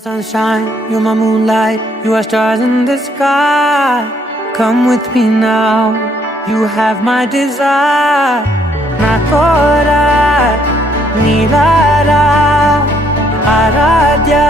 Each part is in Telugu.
sunshine, you're my moonlight, you are stars in the sky. Come with me now, you have my desire. Na tora, nilara, aradhya.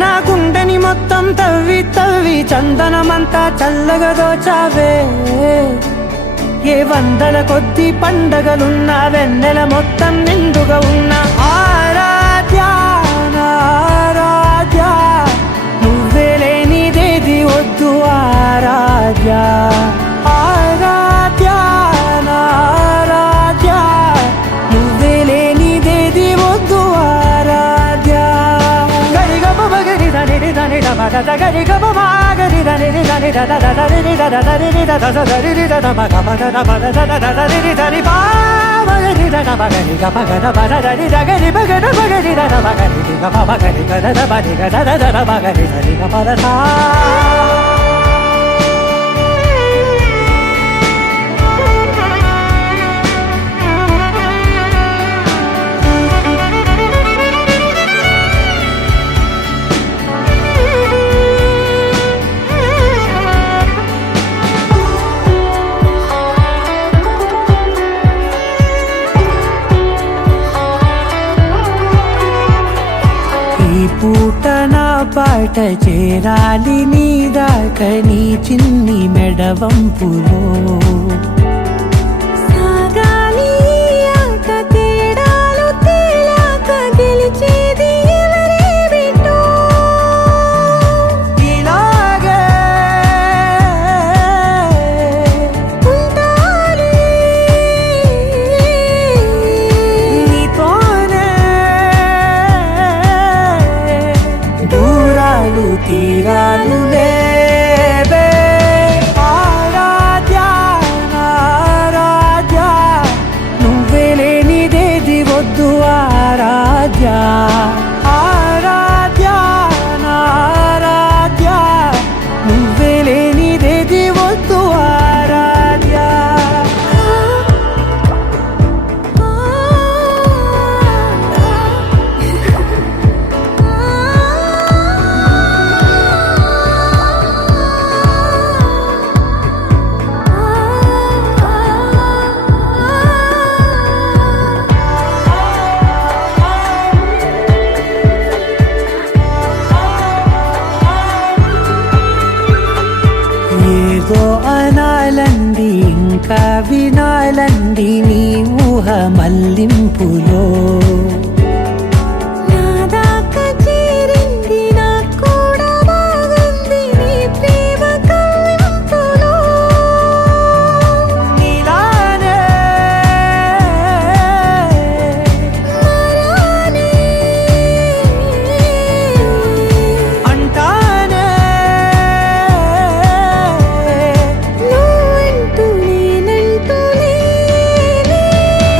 నా గుండెని మొత్తం తవ్వి తవ్వి చందనమంతా చల్లగా దోచావే. ఏ వందల కొద్ది పండగలున్న వెన్నెల మొత్తం నిండుగా ఉన్న ఆరాధ్య ఆరాధ్య, నువ్వే లేనిదేది వద్దు ఆరాధ్య ఆరాధ్య ఆరాధ్య, నువ్వే లేనిదేది వద్దు ఆరాధ్య. గరి గమ గరి దని దని ద ద ద ద రి ద ద ద రి ద ద ద ద రి ద ద మ గ మ ద ద మ ద ద ద ద రి ద రి పా మ రి ద ద మ గ రి గ మ గ ద మ ద ద రి ద గ రి మ గ ద మ గ రి ద ద మ గ రి ది గ మ మ గ రి గ ద ద మ రి గ ద ద ద ద మ గ రి ద రి గ మ ద ద. పూట నా పాట చేరాలి నీ దాకా నీ చిన్ని మెడవంపులో. సాగాలి ఆట తేడాలు తేలాక గెలిచేది ఎవరే బిడ్డో. ఇలాగే ఉంటాలి నీతోనే దూరాలు తీరాలు లేవే. ఆరాధ్య ఆరాధ్య, నువ్వే లేనిదేది వద్దు ఆరాధ్య ఆరాధ్య ఆరాధ్య, నువ్వే లేనిదేది వద్దు ఆరాధ్య. ఏదో అనాలండి ఇంకా వినాలండి నీ ఊహ మల్లింపులో. నా దాకా చేరింది నాకు కూడా బాగుంది నీ ప్రేమ కవ్వింపులో. నీలానే మరానే అంటానే నువ్వంటూ నేనంటూ లేనే.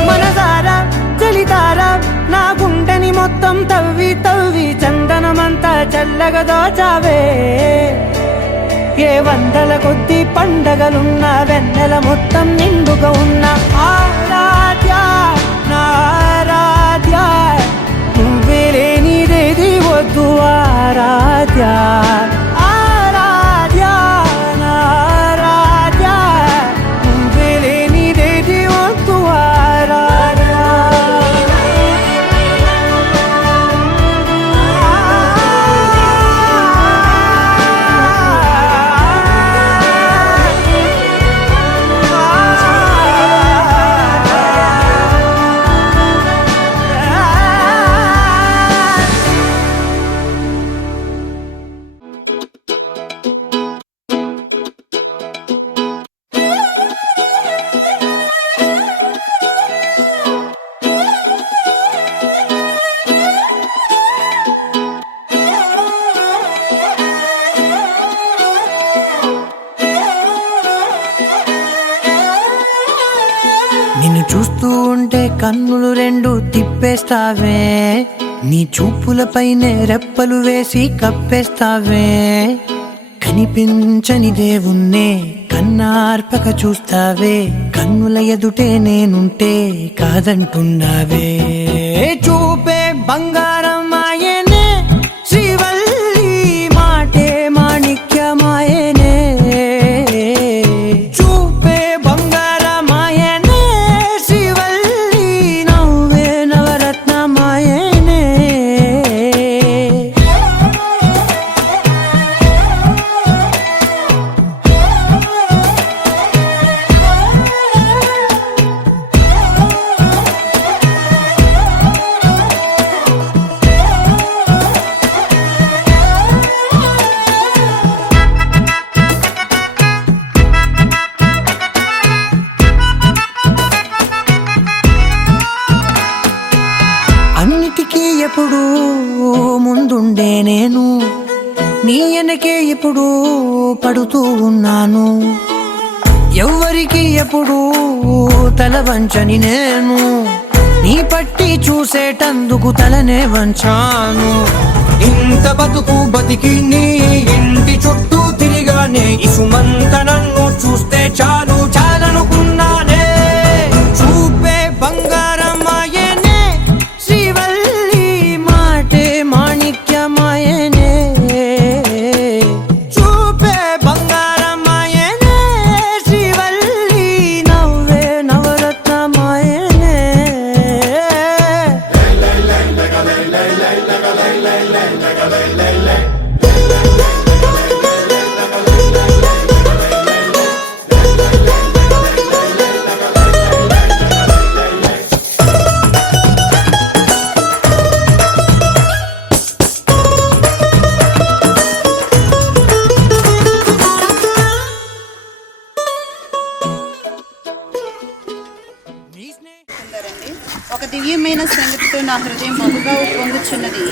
మనసారా చలితారా నా గుండెని మొత్తం తవ్వి తవ్వి చందనమంతా చల్లగా దోచావే. ఏ వందల కొద్ది పండగలున్న వెన్నెల మొత్తం నిండుగా ఉన్న ఆరాధ్య నా ఆరాధ్య, నువ్వే లేనిదేది వద్దు ఆరాధ్య ఆరాధ్య నా ఆరాధ్య, నువ్వే లేనిదేది వద్దు ఆరాధ్య. నిన్ను చూస్తూ ఉంటే కన్నులు రెండు తిప్పేస్తావే, నీ చూపులపైనే రెప్పలు వేసి కప్పేస్తావే. కనిపించని దేవుణ్ణే కన్నార్పక చూస్తావే, కన్నుల ఎదుటే నేనుంటే కాదంటున్నావే. చూపే బంగారం ఆయనే శ్రీవల్లి, మాటే మాణిక్యమాయనే. చూపే బంగారమాయనే శ్రీవల్లి, నవ్వే నవరత్నమాయనే. అన్నిటికీ ఎప్పుడూ ముందుండే నేను, నీ వెనకే ఎప్పుడూ పడుతూ ఉన్నాను. ఎవ్వరికి ఎప్పుడూ తల వంచని నేను, నీ పట్టి చూసేటందుకు తలనే వంచాను. ఇంత బతుకు బతికి నీ ఇంటి చుట్టూ తిరిగానే, ఇసుమంత నన్ను చూస్తే చాలు చాలనుకున్నానే. చూపే బంగారమాయనే శ్రీవల్లి, మాటే మాణిక్యమాయనే. చూపే బంగారమాయనే శ్రీవల్లి, నవ్వే నవరత్నమాయనే. ఉందరండి. ఒక దివ్యమైన సంగతితో నా హృదయం బహుగా పొంగుచున్నది.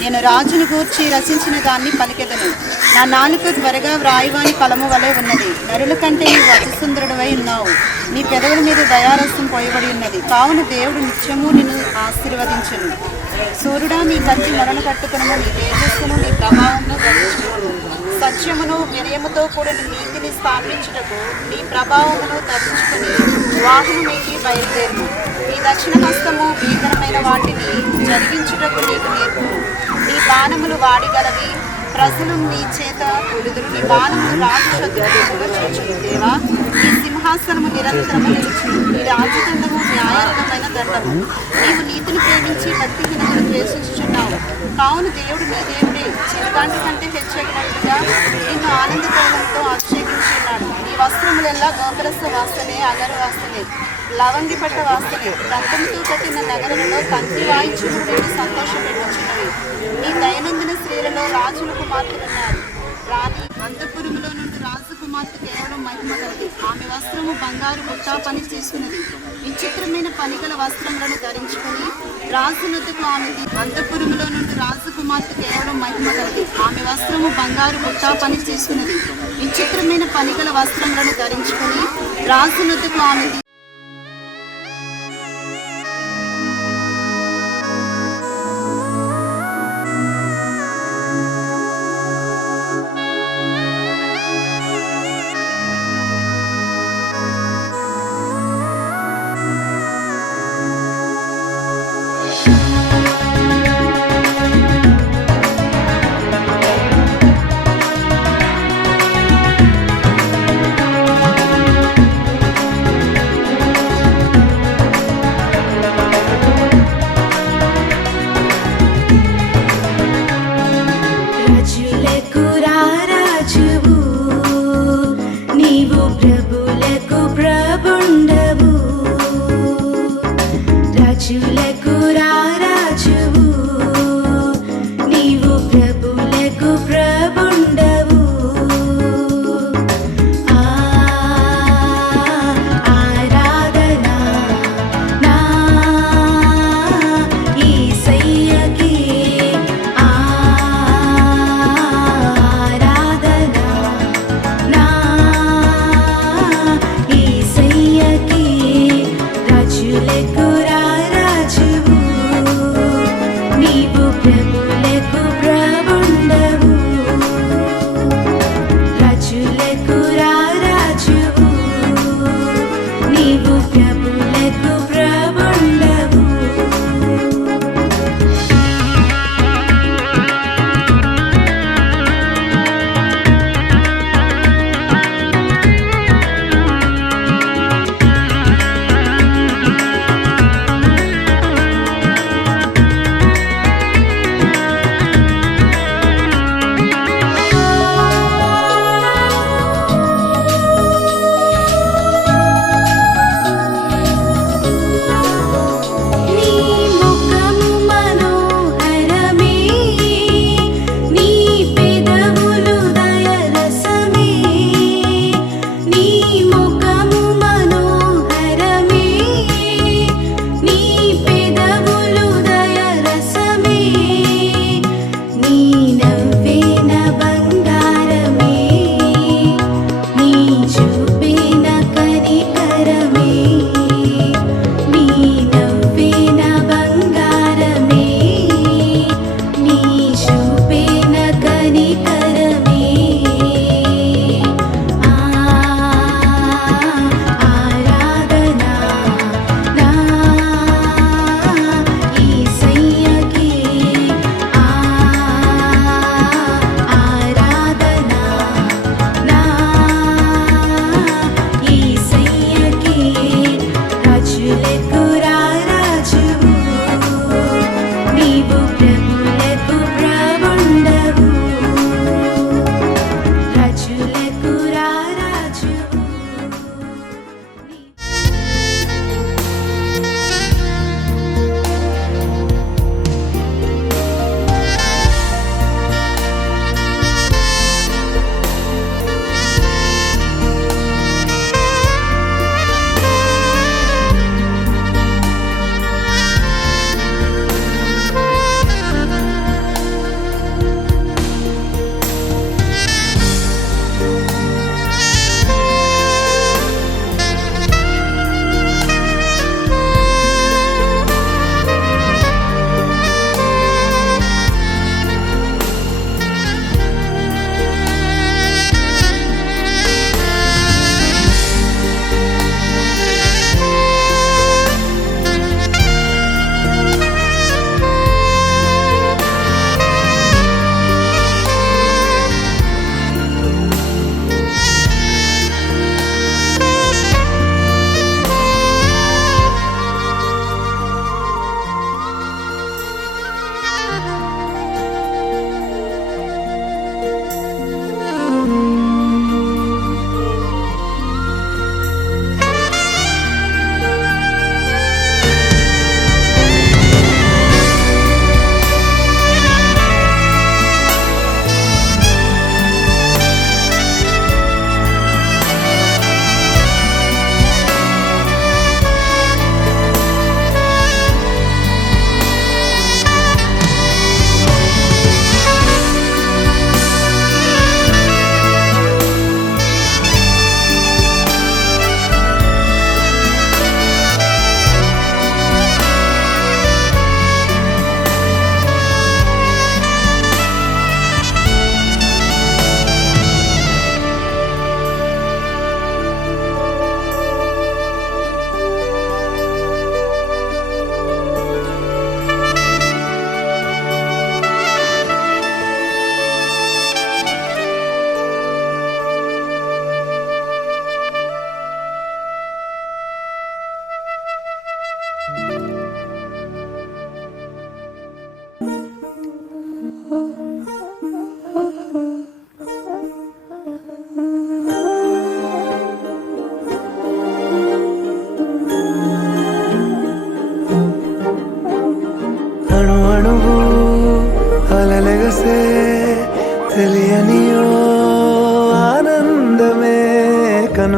నేను రాజును గూర్చి రచించిన దాన్ని పలికెదను. నా నాలుక త్వరగా వ్రాయువాని కలము వలె ఉన్నది. నరుల కంటే నీవు అతిసుందరుడవై ఉన్నావు. నీ పెదవుల మీద దయారసం పోయబడి ఉన్నది. కావున దేవుడు నిత్యము నిన్ను ఆశీర్వదించును. సూర్యుడా, నీ కత్తి మొరలు కట్టుకును, నీ తేజస్సును నీ ప్రభావమును ధరించుకును. సత్యమును వినయముతో కూడిన నీతిని స్థాపించుటకు నీ ప్రభావమును ధరించుకుని వాహనమెక్కి బయలుదేరును. నీ దక్షిణ హస్తము భీకరమైన వాటిని జరిగించుటకు నీకు నేర్పును. నీ బాణములు వాడిగలవి, ప్రజలు నీ చేత కొలుదురు. నీ బాణములు రాజశత్రువులుగా చేర్చును. దేవా, నీ సింహాసనము నిరంతరము నిలుచును. నీ రాజదండము న్యాయయుతమైన దండము. నీవు నీతిని ప్రేమించి భక్తిహీనతను ద్వేషించుచున్నావు. కావున దేవుడు నీ దేవుడే చిరుగాంటి కంటే హెచ్చగినట్లుగా నిన్ను ఆనంద తైలంతో అభిషేకించున్నాడు. నీ వస్త్రములెల్లా గోపరస వాసనే, అగర వాసనే, లవంగి పట్ట వాసనే. దంతంతో కట్టిన నగరంలో తంతి వాయించుకుడు నిన్ను సంతోషపెట్టుచున్నవి. నీ దైనందిన స్త్రీలలో రాజుల కుమార్తెలున్నారు. రాణి అంతఃపురములో నుండి రాజకుమార్తె కేవలం మహిమ కలది. ఆమె వస్త్రము బంగారు బుట్ట పని చేసుకున్నది. విచిత్రమైన పనిగల వస్త్రములను ధరించుకుని రాజులొద్దకు ఆమె అంతఃపురములో నుండి రాజకుమార్తె కేవలం మహిమ కలది. ఆమె వస్త్రము బంగారు బుట్ట పని చేసుకున్నది. విచిత్రమైన పనిగల వస్త్రములను ధరించుకుని రాజులొద్దకు ఆమె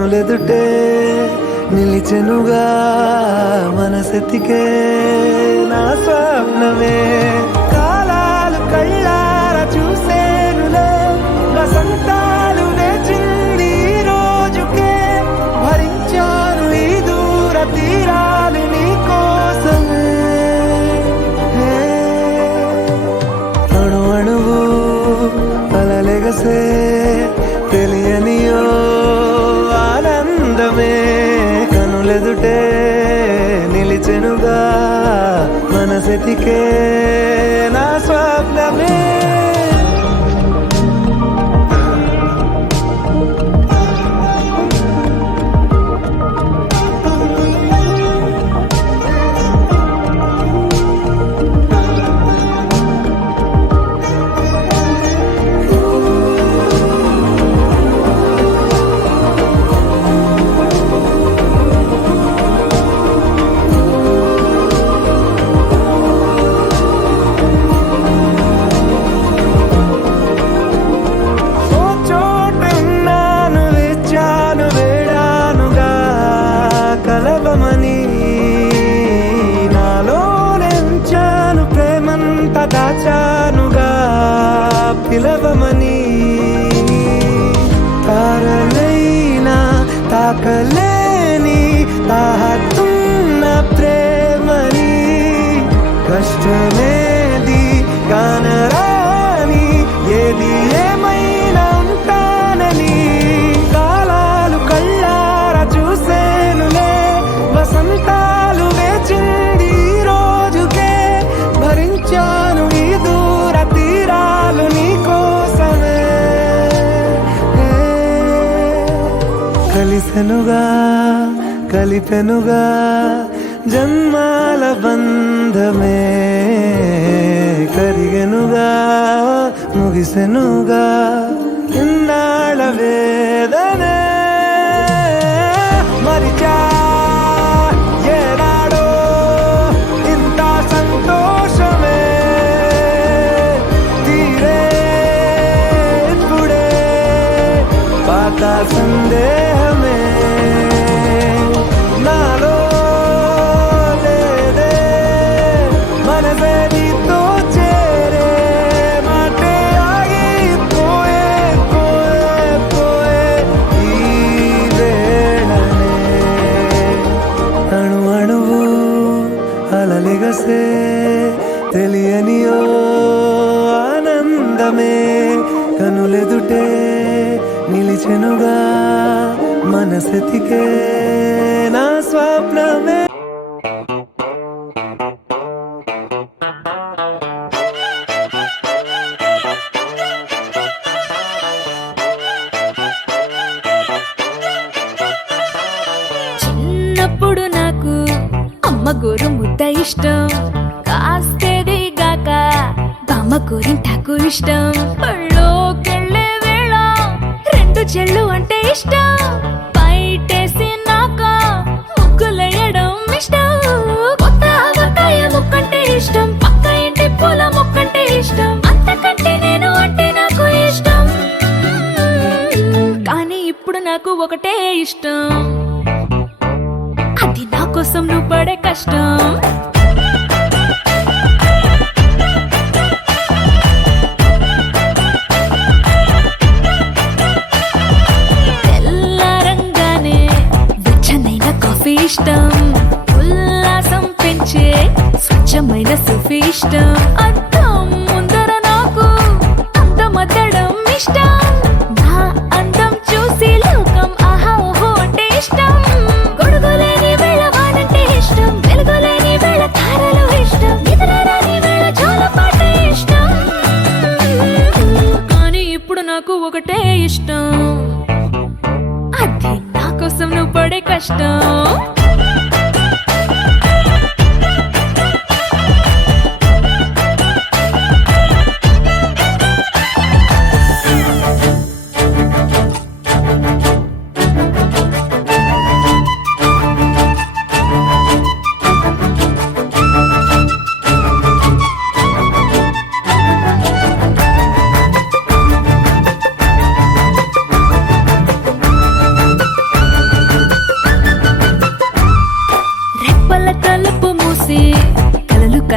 కనులెదుటే నిలిచెనుగా మనసెతికే నా స్వప్నమే కాలాలు కళ్ళార చూసేనులే వసంతాలు వేచింది ఈ రోజుకే భరించాను ఈ దూర తీరాలు నీ కోసమే అణు అణువు అలలెగసే తెలియనియో ఆనందమే కనులెదుటే నిలిచెనుగా మనసెతికే నా స్వప్నమే దాచానుగా పిలవమని తారలైనా తాకలేని తాహతున్న ప్రేమని కష్టమేది కానరాని ఏది ఏమైనా ఉంటానని కాలాలు కళ్ళార చూసేనులే వసంతాలు వేచింది ఈ రోజుకే భరించాను ఈ దూర తీరాలు నీ కోసమే కలిసెనుగా కలిపెనుగా జన్మాల బంధమే కరిగెనుగా ముగిసెనుగా ఇన్నాళ్ళ వేదనే మరిచా ఏనాడో ఇంత సంతోషమే తీరే ఇప్పుడే పాత సందేహమే నాలో లేదే మనసే నీతో చేరే మాటే ఆగిపోయే పోయే పోయే ఈ వేళనే అణు అణువు అలలిగసే తెలియనియో ఆనందమే కనులెదుటే నిలిచెనుగా మనసెతికే నా స్వప్నమే చిన్నప్పుడు నాకు అమ్మ గోరు ముద్ద ఇష్టం కాస్తేది గాక బామ్మ గోరింటాకు ఇష్టం పళ్ళోకెళ్ళే వేళ రెండు చెళ్ళు అంటే ఇష్టం బయటేసి నాక ముగ్గులేయడం ఇష్టం కొత్త ఆవకాయ ముక్కంటే ఇష్టం పక్క ఇంటి పూల మొక్కంటే ఇష్టం అంతకంటే నేను అంటే నాకు ఇష్టం కానీ ఇప్పుడు నాకు ఒకటే ఇష్టం అది నా కోసం నువ్వు పడే కష్టం తెల్లారంగానే వెచ్చనైన కాఫీ ఇష్టం ఉల్లాసం పెంచే స్వచ్ఛమైన సూఫీ ఇష్టం అద్దం ముందర నాకు అందమద్దడం ఇష్టం నా అందం చూసి లోకం ఆహా ఓహో అంటే ఇష్టం గొడుగులేని వేళ వానంటే ఇష్టం వెలుగులేని వేళ తారలు ఇష్టం నిద్రరాని వేళ జోలపాట ఇష్టం కానీ ఇప్పుడు నాకు ఒకటే ఇష్టం అది నా కోసం నువ్వు పడే కష్టం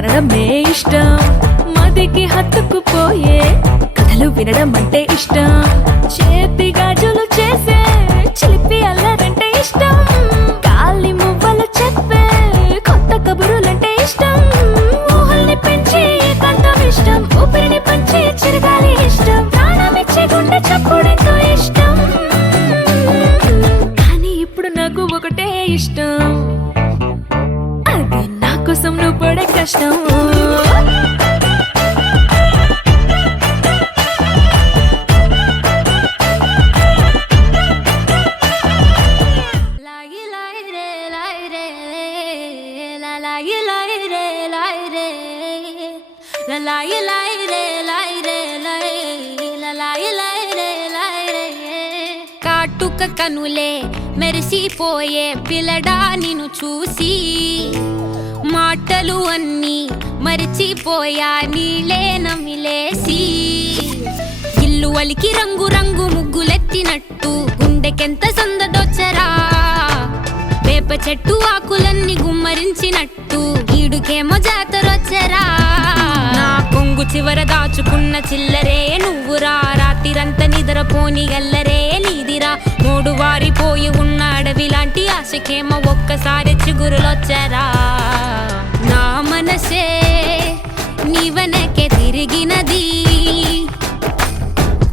కనడమే ఇష్టం, మదికి హత్తుకుపోయే కథలు వినడం అంటే ఇష్టం, చేతి గాజులు చేసే చిలిపి అల్లరంటే ఇష్టం, గాలి మువ్వలు చెప్పే కొత్త కబురులంటే ఇష్టం, ఊహల్ని పెంచి ఏకాంతం ఇష్టం, ఊపిరిని పంచి చిరగాలి ఇష్టం, ప్రాణమిచ్చే గుండె చప్పుడెంతో ఇష్టం. కానీ ఇప్పుడు నాకు ఒకటే ఇష్టం, అది నా కోసం నువ్వు పడే కష్టం. కాటుక కనులే మెరిసిపోయే పిల్లడా నిన్ను చూసి, మాటలు అన్నీ మరిచిపోయా నీళ్ళే నమిలేసి, ఇల్లు వలికి రంగు రంగు ముగ్గులెత్తినట్టు గుండెకెంత సందడొచ్చరా, వేప చెట్టు ఆకులన్నీ గుమ్మరించినట్టు ఈడుకేమో జాతరొచ్చరా, నా కొంగు చివర దాచుకున్న చిల్లరే నువ్వురా, రాత్రిరంతా నిద్రపోని గల్లరే నీదిరా, మూడు వారిపోయి ఉన్న అడవి లాంటి ఆశకేమో ఒక్కసారి చిగురులొచ్చరా, నా మనసే నీ వెనకే తిరిగినది,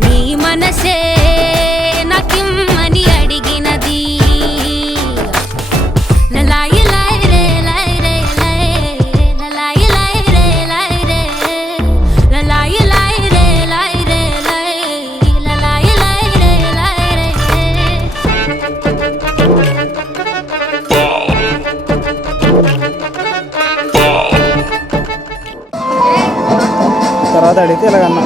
నీ మనసే నాకిమ్మని అడిగినది. లలాయి లాయి రే లాయి రే లాయి, లలాయి లాయి రే లాయి రే, లలాయి లాయి రే లాయి రే లాయి, లలాయి లాయి రే లాయి రే. తర్వాత అడిగితే ఇలాగన్నా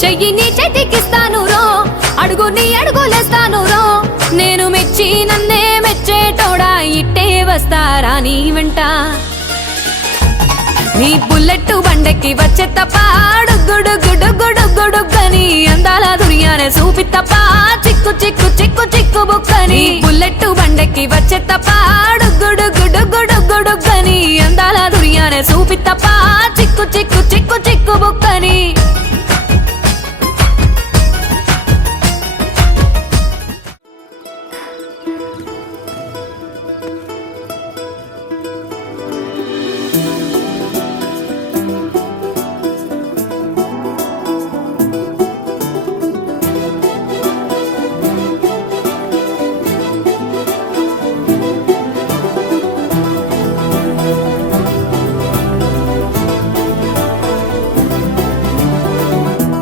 చెయ్యి నీ చేతికిస్తాను రో, అడుగు నీ అడుగులేస్తాను రో. నేను మెచ్చి నన్నే మెచ్చేటోడా, ఇట్టే వస్తారా నీ వెంట. నీ బుల్లెట్టు బండెక్కి వచ్చే తప్ప గుడుగుడుగుడుగుడుగుడుగని అందాల దునియానే చూపి తప్ప చిక్కు చిక్కు చిక్కు చిక్కు బుక్కని. బుల్లెట్టు బండెక్కి వచ్చే తప్ప గుడుగుడుగుడుగుడుగని అందాల దునియానే చూపి తప్ప చిక్కు చిక్కు చిక్కు చిక్కు బుక్కని.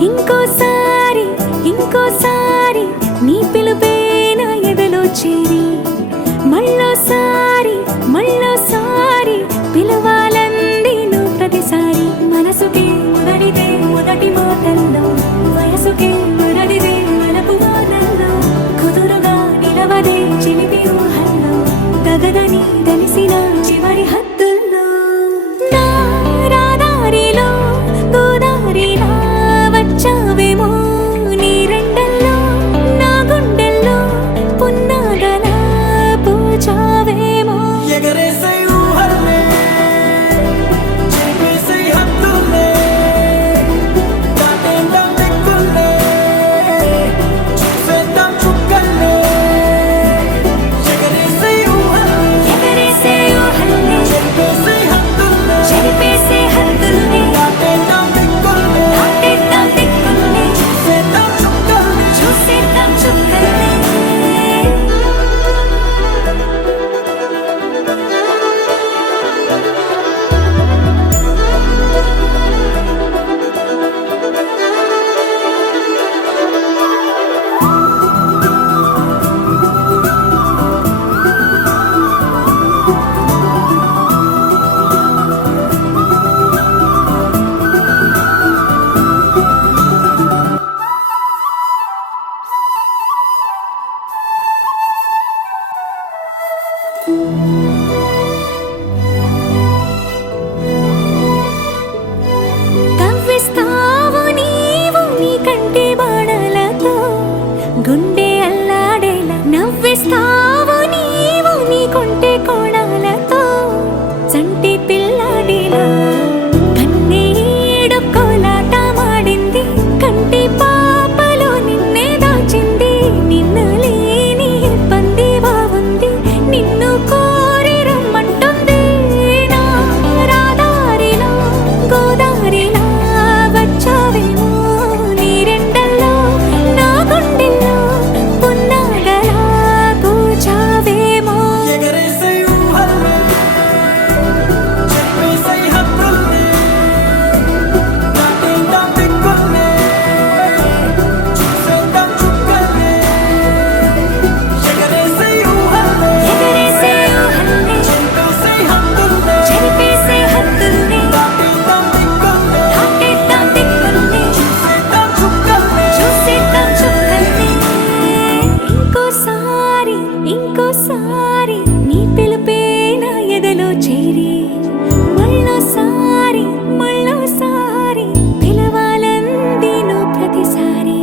ఇంకోసారి ఇంకోసారి నీ పిలుపే నా ఎదలో చేరి, మళ్ళోసారి మళ్ళోసారి పిలవాలంది నువ్వు ప్రతిసారి. మనసుకే మొదటిదే మొదటి మాటల్లో, వయసుకే మొదటిదే మలపు వాదల్లో, కుదురుగా నిలవదే చిలిపి ఊహల్లో, గగదని తెలిసిన చివరి హద్దుల్లో. నా రాదారిలో గోదారిలా వచ్చావేమో నీ రెండల్లో, నా గుండెల్లో పున్నాగలా పూచావేమో. ఎగరేసే ఊహల్లే, చేసే హద్దుల్లే, దాటేద్దాం దిక్కుల్లే, చూసేద్దాం చుక్కల్లే. ఎగరేసే ఊహల్లే, ఎగరేసే ఊహల్లే, చేసే హద్దుల్లే, చెరిపేసే హద్దుల్ని, దాటేద్దాం దిక్కుల్లే, దాటేద్దాం దిక్కుల్ని, చూసేద్దాం చుక్కల్లే. చూసేద్దాం చుక్కల్ని. కవ్విస్తావు నీవు నీ కంటి బాణలతో, గుండె అల్లాడేలా నవ్విస్తావు నీవు నీ కొంటె కోణాలతో. చంటి పిల్లాడిలా కన్నీడు కోలాట మాడింది, కంటి పాపలో నిన్నే దాచింది. నిన్ను లేని ఇబ్బంది బాగుంది, నిన్ను కోరి రమ్మంటుంది. నా రాదారిలో గోదారిలా వచ్చావేమో నీ రెండల్లో, నా గుండెల్లో పున్నాగలా పూచావేమో. ఎగరేసే ఊహల్లే, చేసే హద్దుల్లే, దాటేద్దాం దిక్కుల్లే, చూసేద్దాం చుక్కల్లే. ఎగరేసే ఊహల్లే, ఎగరేసే ఊహల్లే, చేసే హద్దుల్లే, చెరిపేసే హద్దుల్ని, దాటేద్దాం దిక్కుల్లే, దాటేద్దాం దిక్కుల్ని, చూసేద్దాం చుక్కల్లే. చూసేద్దాం చుక్కల్ని. ఇంకోసారి ఇంకోసారి నీ పిలుపే నా ఎదలో చేరి, మళ్ళోసారి మళ్ళోసారి పిలవాలంది నువ్వు ప్రతిసారి.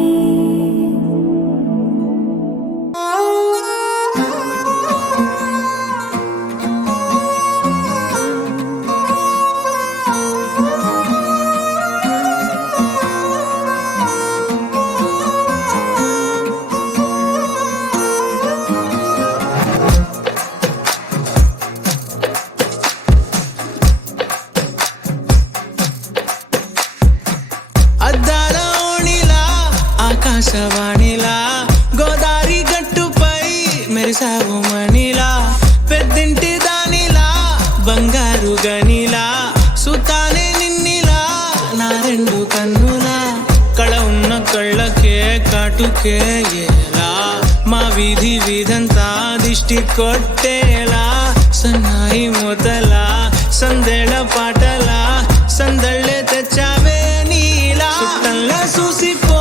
అద్దాల ఓణిలా ఆకాశవాణిలా గోదారి గట్టుపై మెరిసావు మణిలా, పెద్దింటి దానిలా బంగారు గనిలా, సుతానే నిన్నిలా నా రెండు కన్నులా. కళ ఉన్న కళ్ళకే కాటుకే ఎలా, మా వీధి వీధంతా దిష్టి కొట్టేలా. సన్నాయి మొదలా సందేళ పాటలా సందళ్ళే తెచ్చావే నీలా, చుట్టంలా చూసిపో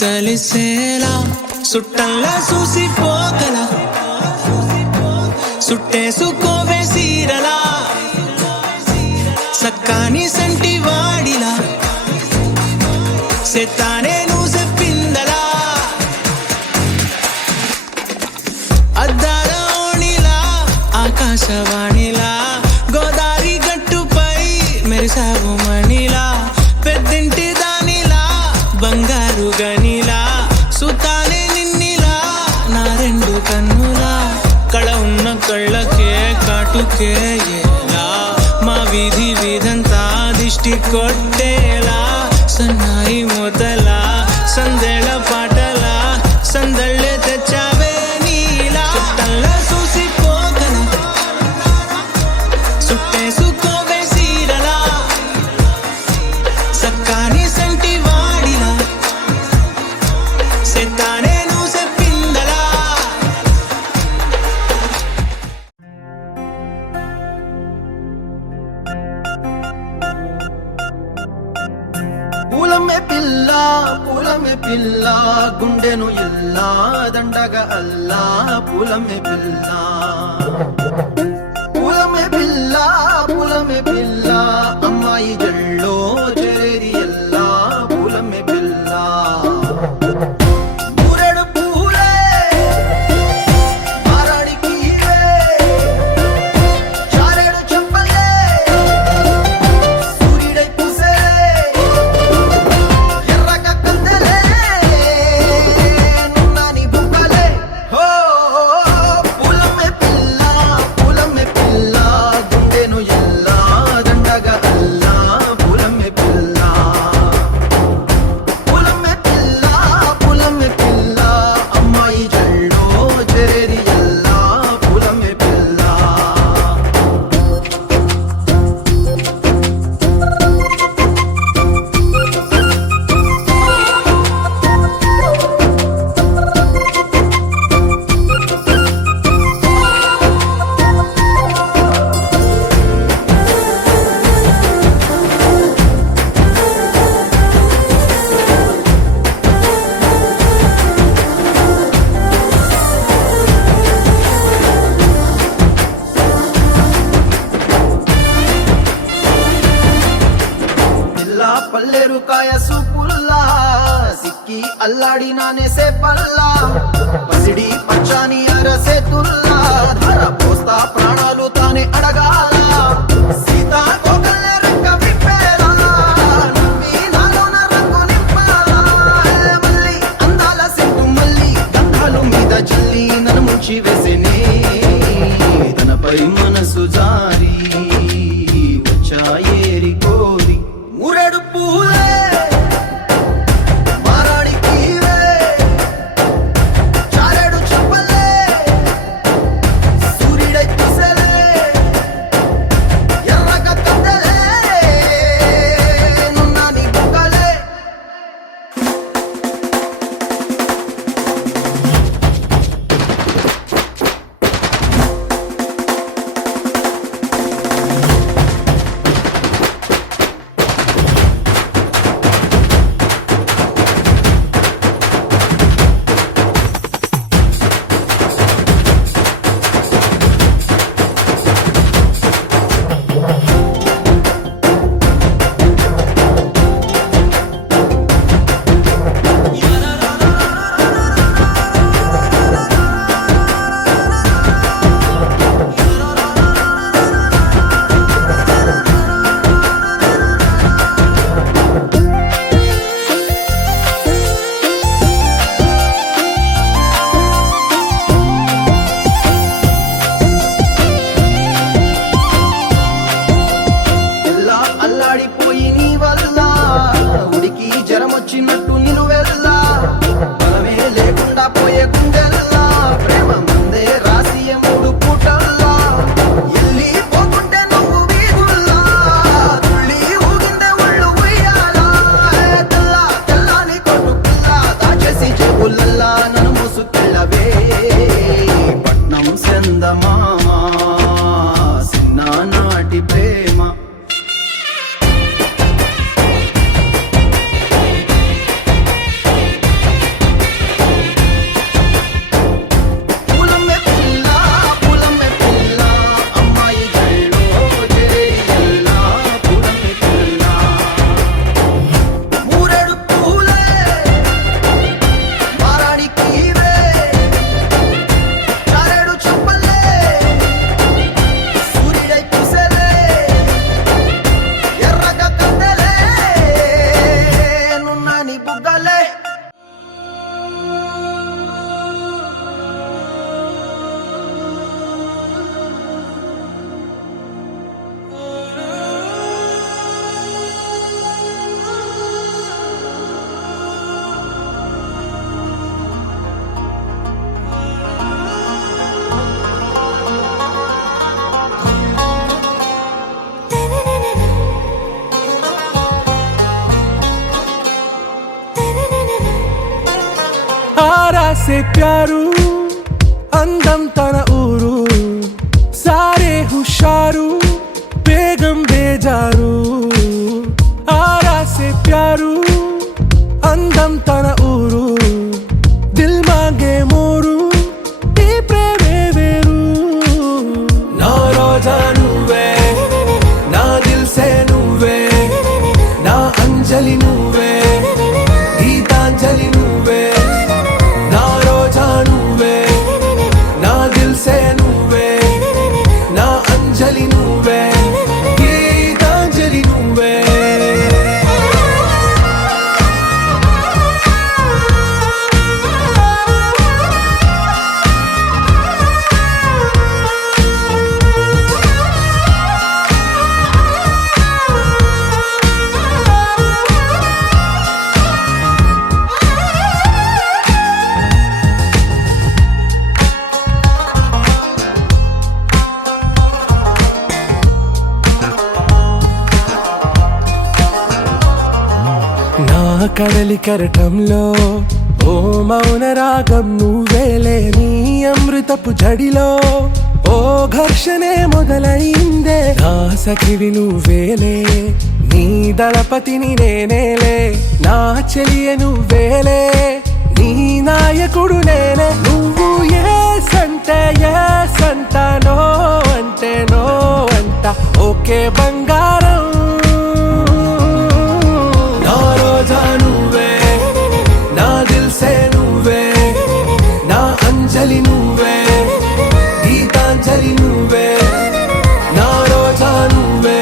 తెలిసేలా సుట్టల్లా చూసిపోగల సుట్టేసుకోవే సీరలా సక్కాని సంటి వాడిలా సెత్తానే నువ్వు చెప్పిందలా అద్దాల ఓణిలా ఆకాశవాణిలా గోదారి గట్టుపై మెరిసావు మణిలా పెద్దింటి దానిలా బంగారు గనిలా సుతానే నిన్నిలా నా రెండు కన్నులా కళ ఉన్న కళ్ళకే కాటుకే ఎలా మా వీధి వీధంతా దిష్టి కొట్టేలా సన్నాయి మొదలా సందేళ పాటలా సందళ్ళే తెచ్చావే నీలా చుట్టల్లా చూసిపోగల సుట్టేసుకోవే సీరలా సక్కాని సంటి వాడిలా సెత్తానే నువ్వు చెప్పిందలా పూలమే పిల్ల గుండెను ఇల్లా దండగా అల్లా పూలమే పిల్ల అమ్మాయి జల్లో చేరేది ఎల్లా పూలమే పిల్ల మూరెడు పూలే మారాడికి చారేడు చెప్పలే సూర్యుడై పూసే ఎర్రగా కందలే నున్నాని బుక్కలే హో పూలమే పిల్ల గుండెను ఎల్లా దండగా అల్లా పూలమే పిల్ల అమ్మాయి జల్లో చేరేది ఎల్లా పూలమే పిల్ల పిల్లా పల్లెరు కాయ సూపుల్లా సిక్కి అల్లాడినానే సే పల్లా పసిడి పచ్చాని అరసే తుల్లా ధర పోస్తా ప్రాణాలు తానే అడగాల సీతా కోకల్లే రెక్క విప్పేలా నవ్వి నాలోన రంగు నింపాలా మళ్ళీ అందాల సెట్టు మళ్ళీ గంధాలు మీద జల్లి నన్ను ముంచి వేసేనే తనపై మనసు జారి వచ్చాయేరి కోరి మూరెడు పూలే మారాడికి చారేడు చెప్పలే సూర్యుడై పూసలే ఎర్రగా కందలే నున్నాని బుక్కలే పిల్ల అల్లాడిపోయి నీ వల్ల ఉడికి జరమొచ్చినట్టు నిన్ను వెళ్ళా బలమే లేకుండా పోయే గుండెల్లా ప్రేమ ముందే రాసియ మూడు పూటల్లా ఎల్లి పోకుంటే నువ్వు వీధుల్లా తుళ్ళి ఊగిందే ఒళ్ళు ఉయ్యాలా తెల్లాని కొట్టు పిల్ల దాచేసి చెవులల్లా నన్ను మోసుకెళ్ళవే పట్నం సెందమామా సిన్నానాటి ప్రేమ బుగ్గలే. आरा से प्यारू అందం తన ఊరు సారే హుషారు బేగం బేజారు ఆరా సే ప్యారు అందం తన ఊరు దిల్ మాంగే మోరు ఈ ప్రేమే వేరు నా రోజా నువ్వే నా దిల్ సే నువ్వే నా అంజలి నువ్వే గీతాంజలి నువ్వే నా రోజా నువ్వే నా దిల్ సే నువ్వే నా అంజలి నువ్వే గీతాంజలి నువ్వే నా కడలి కరటంలో ఓ మౌన రాగం నువ్వేలే నీ అమృతపు జడిలో ఓ ఘర్షణే మొదలైందే నా సఖివి నువ్వేలే నీ దళపతిని నేనేలే నా చెలియ నువ్వేలే నీ నాయకుడు నేనే నువ్వు ఏ సంట నో అంటే నో అంట ఓకే బంగారం నా రోజా నువ్వే నా దిల్ సే నువ్వే నా అంజలి నువ్వే గీతాంజలి నువ్వే నా రోజా నువ్వే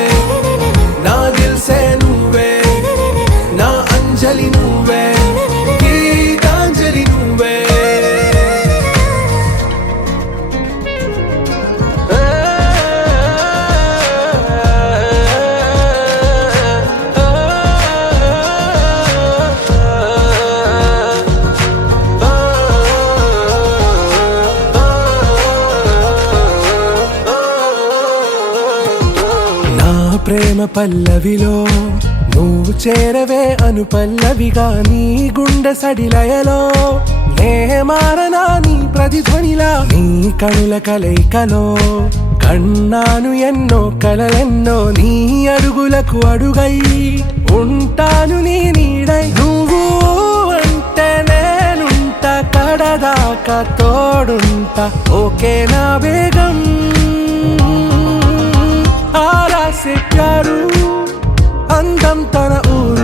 నా దిల్ సే నువ్వే నా అంజలి నువ్వే గీతాంజలి నువ్వే నా ప్రేమ పల్లవిలో నువ్వు చేరవే అను పల్లవిగా నీ గుండె సడిలయలో నే మారనా నీ ప్రతిధ్వనిలా నీ కనుల కలయికలో కన్నాను ఎన్నో కలలెన్నో నీ అడుగులకు అడుగై ఉంటాను నీ నీడై నువ్వు అంటే నేనుంట కడదాకా తోడుంట ఓకే నా బేగం ఆరా సే ప్యారు అందం తన ఊరు